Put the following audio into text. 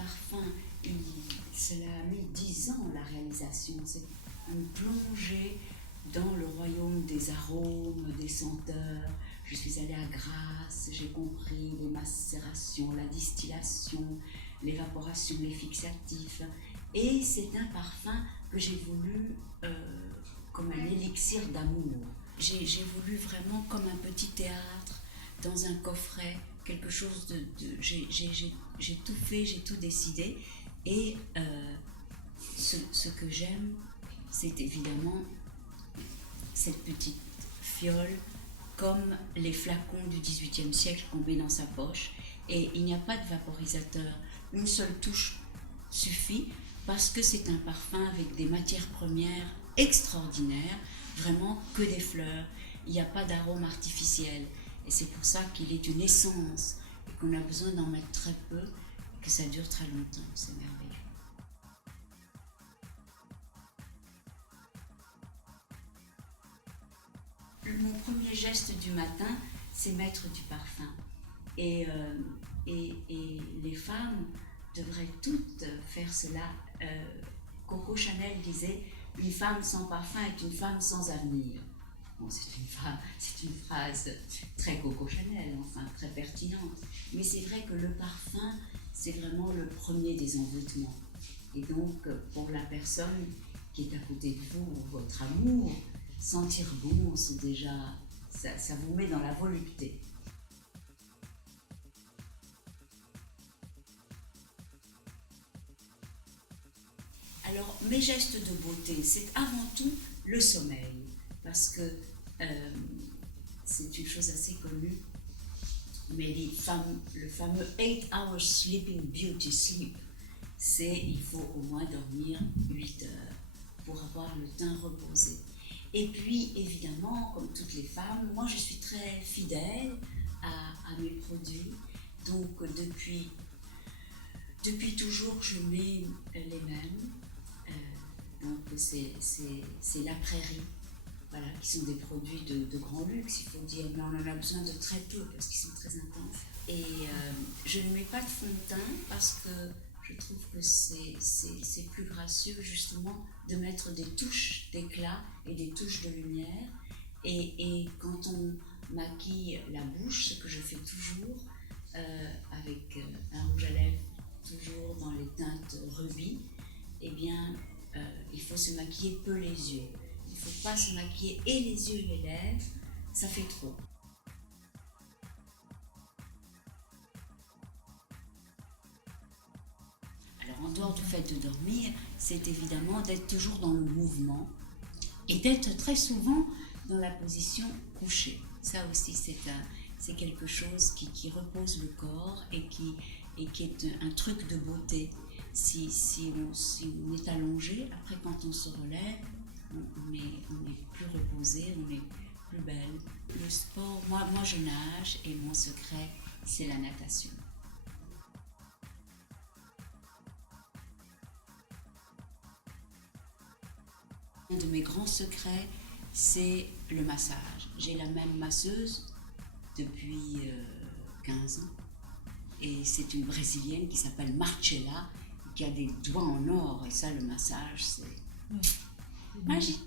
parfum, cela a mis 10 ans la réalisation. C'est une plongée dans le royaume des arômes, des senteurs. Je suis allée à Grasse, j'ai compris les macérations, la distillation, l'évaporation, les fixatifs. Et c'est un parfum que j'ai voulu comme un élixir d'amour. J'ai voulu vraiment comme un petit théâtre, dans un coffret, quelque chose j'ai tout fait, j'ai tout décidé. Et ce que j'aime, c'est évidemment cette petite fiole, comme les flacons du XVIIIe siècle qu'on met dans sa poche. Et il n'y a pas de vaporisateur, une seule touche suffit, parce que c'est un parfum avec des matières premières extraordinaires, vraiment que des fleurs. Il n'y a pas d'arôme artificiel. Et c'est pour ça qu'il est une essence, et qu'on a besoin d'en mettre très peu, et que ça dure très longtemps. C'est merveilleux. Mon premier geste du matin, c'est mettre du parfum. Et les femmes devraient toutes faire cela. Coco Chanel disait « Une femme sans parfum est une femme sans avenir ». Bon, c'est une phrase très Coco Chanel, enfin très pertinente. Mais c'est vrai que le parfum, c'est vraiment le premier des envoûtements. Et donc, pour la personne qui est à côté de vous, votre amour, sentir bon, c'est déjà, ça vous met dans la volupté. Alors, mes gestes de beauté, c'est avant tout le sommeil, parce que c'est une chose assez connue, mais le fameux 8 hours sleeping beauty sleep, c'est il faut au moins dormir 8 heures pour avoir le teint reposé. Et puis, évidemment, comme toutes les femmes, moi je suis très fidèle à mes produits. Donc, depuis toujours, je mets les mêmes. Donc, c'est La Prairie, voilà, qui sont des produits de grand luxe, il faut dire, mais on en a besoin de très peu parce qu'ils sont très intenses. Et je ne mets pas de fond de teint parce que je trouve que c'est plus gracieux justement de mettre des touches d'éclat et des touches de lumière. Et quand on maquille la bouche, ce que je fais toujours, avec un rouge à lèvres toujours dans les teintes rubis, eh bien il faut se maquiller peu les yeux. Il ne faut pas se maquiller et les yeux et les lèvres, ça fait trop. Alors en dehors du fait de dormir, c'est évidemment d'être toujours dans le mouvement et d'être très souvent dans la position couchée. Ça aussi c'est quelque chose qui repose le corps et qui est un truc de beauté. Si on est allongé, après quand on se relève, on est plus reposé, on est plus belle. Le sport, moi je nage et mon secret, c'est la natation. Un de mes grands secrets, c'est le massage. J'ai la même masseuse depuis 15 ans. Et c'est une Brésilienne qui s'appelle Marcella, qui a des doigts en or. Et ça, le massage, c'est magique.